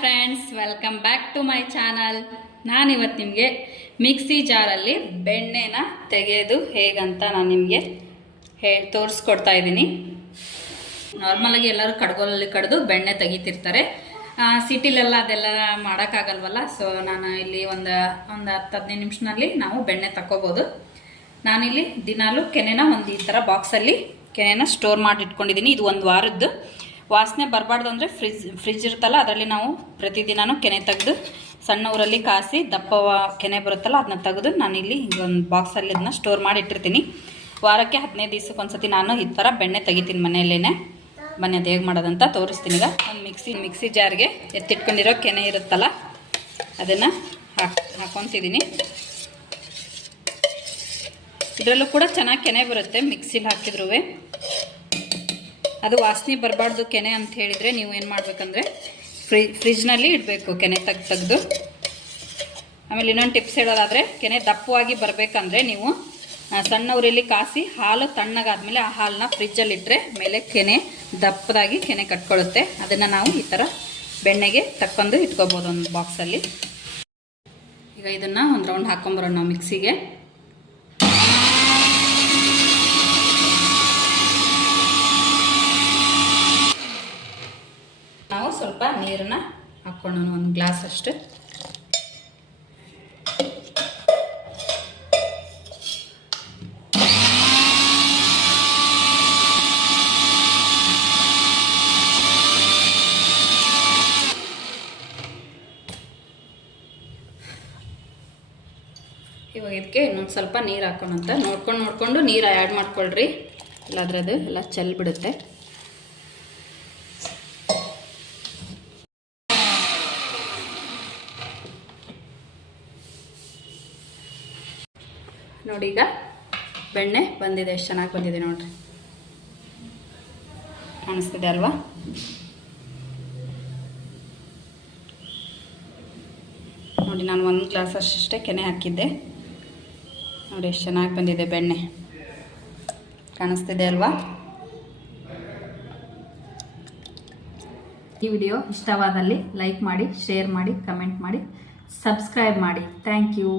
Friends welcome back to my channel ನಾನಿವತ್ತು ನಿಮಗೆ mixie ಜಾರಲ್ಲಿ ಬೆಣ್ಣೆನ ತೆಗೆಯೋದು ಹೇಗಂತ ನಾನು ನಿಮಗೆ ಹೇ, ತೋರಿಸ್ಕೊಡ್ತಾ ಇದ್ದೀನಿ. ನಾರ್ಮಲಾಗಿ ಎಲ್ಲರೂ ಕಡ್ಗೋಲಲ್ಲಿ ಕಡ್ದು ಬೆಣ್ಣೆ ತೆಗಿತಿರ್ತಾರೆ. ಸಿಟಿಲೆಲ್ಲ ಅದೆಲ್ಲ ಮಾಡೋಕ್ಕಾಗಲ್ವಲ್ಲ? ಸೊ ನಾನು ಇಲ್ಲಿ ಒಂದು ಒಂದು ಹತ್ತು ಹದಿನೈದು ನಿಮಿಷನಲ್ಲಿ ನಾವು ಬೆಣ್ಣೆ ತಗೋಬೋದು ನಾನಿಲ್ಲಿ ದಿನಾಲು ಕೆನೆನ ಒಂದು ಈ ಥರ ಬಾಕ್ಸಲ್ಲಿ ಕೆನೆನ ಸ್ಟೋರ್ ಮಾಡಿ ಇಟ್ಕೊಂಡಿದ್ದೀನಿ ಇದು ಒಂದು ವಾರದ್ದು. ವಾಸನೆ ಬರಬಾರ್ದು ಅಂದರೆ ಫ್ರಿಜ್ ಫ್ರಿಜ್ ಇರುತ್ತಲ್ಲ, ಅದರಲ್ಲಿ ನಾವು ಪ್ರತಿದಿನನೂ ಕೆನೆ ತೆಗೆದು, ಸಣ್ಣ ಊರಲ್ಲಿ ಕಾಸಿ ದಪ್ಪ ಕೆನೆ ಬರುತ್ತಲ್ಲ ಅದನ್ನ ತೆಗೆದು ನಾನಿಲ್ಲಿ ಒಂದು ಬಾಕ್ಸಲ್ಲಿ ಅದನ್ನ ಸ್ಟೋರ್ ಮಾಡಿ ಇಟ್ಟಿರ್ತೀನಿ ವಾರಕ್ಕೆ ಹದಿನೈದು ದಿವ್ಸಕ್ಕೆ ಒಂದ್ಸತಿ ನಾನು ಈ ಥರ ಬೆಣ್ಣೆ ತೆಗಿತೀನಿ ಮನೆಯಲ್ಲೇ ಬನ್ನಿ ಅದು ಹೇಗೆ ಮಾಡೋದಂತ ತೋರಿಸ್ತೀನಿ ಈಗ. ಒಂದು ಮಿಕ್ಸಿ ಮಿಕ್ಸಿ ಜಾರ್ಗೆ ಎತ್ತಿಟ್ಕೊಂಡಿರೋ ಕೆನೆ ಇರುತ್ತಲ್ಲ, ಅದನ್ನು ಹಾಕ್ ಹಾಕೊತಿದ್ದೀನಿ ಇದರಲ್ಲೂ ಕೂಡ ಚೆನ್ನಾಗಿ ಕೆನೆ ಬರುತ್ತೆ, ಮಿಕ್ಸಿಲಿ ಹಾಕಿದ್ರೂ ಅದು ವಾಸನೆ ಬರಬಾರ್ದು ಕೆನೆ ಅಂತ ಹೇಳಿದರೆ ನೀವು ಏನು ಮಾಡಬೇಕಂದ್ರೆ ಫ್ರಿ ಫ್ರಿಜ್ನಲ್ಲಿ ಇಡಬೇಕು ಕೆನೆ ತೆಗ್ದು ತೆಗೆದು. ಆಮೇಲೆ ಇನ್ನೊಂದು ಟಿಪ್ಸ್ ಹೇಳೋದಾದರೆ ಕೆನೆ ದಪ್ಪವಾಗಿ ಬರಬೇಕಂದ್ರೆ ನೀವು ಸಣ್ಣ ಕಾಸಿ ಹಾಲು ತಣ್ಣಗಾದ್ಮೇಲೆ ಆ ಹಾಲನ್ನ ಫ್ರಿಜ್ಜಲ್ಲಿ ಇಟ್ಟರೆ ಮೇಲೆ ಕೆನೆ ದಪ್ಪದಾಗಿ ಕೆನೆ ಕಟ್ಕೊಳ್ಳುತ್ತೆ ಅದನ್ನು ನಾವು ಈ ಥರ ಬೆಣ್ಣೆಗೆ ತಕ್ಕೊಂಡು ಇಟ್ಕೋಬೋದು ಒಂದು ಬಾಕ್ಸಲ್ಲಿ ಈಗ ಇದನ್ನು ಒಂದು ರೌಂಡ್ ಹಾಕೊಂಬರೋಣ ನಾವು ಮಿಕ್ಸಿಗೆ. ನಾವು ಸ್ವಲ್ಪ ನೀರನ್ನ ಹಾಕ್ಕೊಳ್ಳೋಣ ಒಂದು ಗ್ಲಾಸ್ ಅಷ್ಟು. ಇವಾಗ ಇದಕ್ಕೆ ಇನ್ನೊಂದು ಸ್ವಲ್ಪ ನೀರು ಹಾಕೋಣಂತ ನೋಡ್ಕೊಂಡು ನೋಡಿಕೊಂಡು ನೀರು ಆ್ಯಡ್ ಮಾಡ್ಕೊಳ್ರಿ. ಇಲ್ಲಾದ್ರೆ ಅದು ಎಲ್ಲ ಚೆಲ್ ನೋಡಿ ಈಗ ಬೆಣ್ಣೆ ಬಂದಿದೆ, ಎಷ್ಟು ಚೆನ್ನಾಗಿ ಬಂದಿದೆ ನೋಡ್ರಿ. ಕಾಣಿಸ್ತಿದೆ ಅಲ್ವಾ? ನೋಡಿ, ನಾನು ಒಂದು ಗ್ಲಾಸ್ ಅಷ್ಟೇ ಕೆನೆ ಹಾಕಿದ್ದೆ. ನೋಡಿ, ಎಷ್ಟು ಚೆನ್ನಾಗಿ ಬಂದಿದೆ ಬೆಣ್ಣೆ. ಕಾಣಿಸ್ತಿದೆ ಅಲ್ವಾ? ಈ ವಿಡಿಯೋ ಇಷ್ಟವಾದಲ್ಲಿ ಲೈಕ್ ಮಾಡಿ, ಶೇರ್ ಮಾಡಿ, ಕಮೆಂಟ್ ಮಾಡಿ, ಸಬ್ಸ್ಕ್ರೈಬ್ ಮಾಡಿ. Thank you.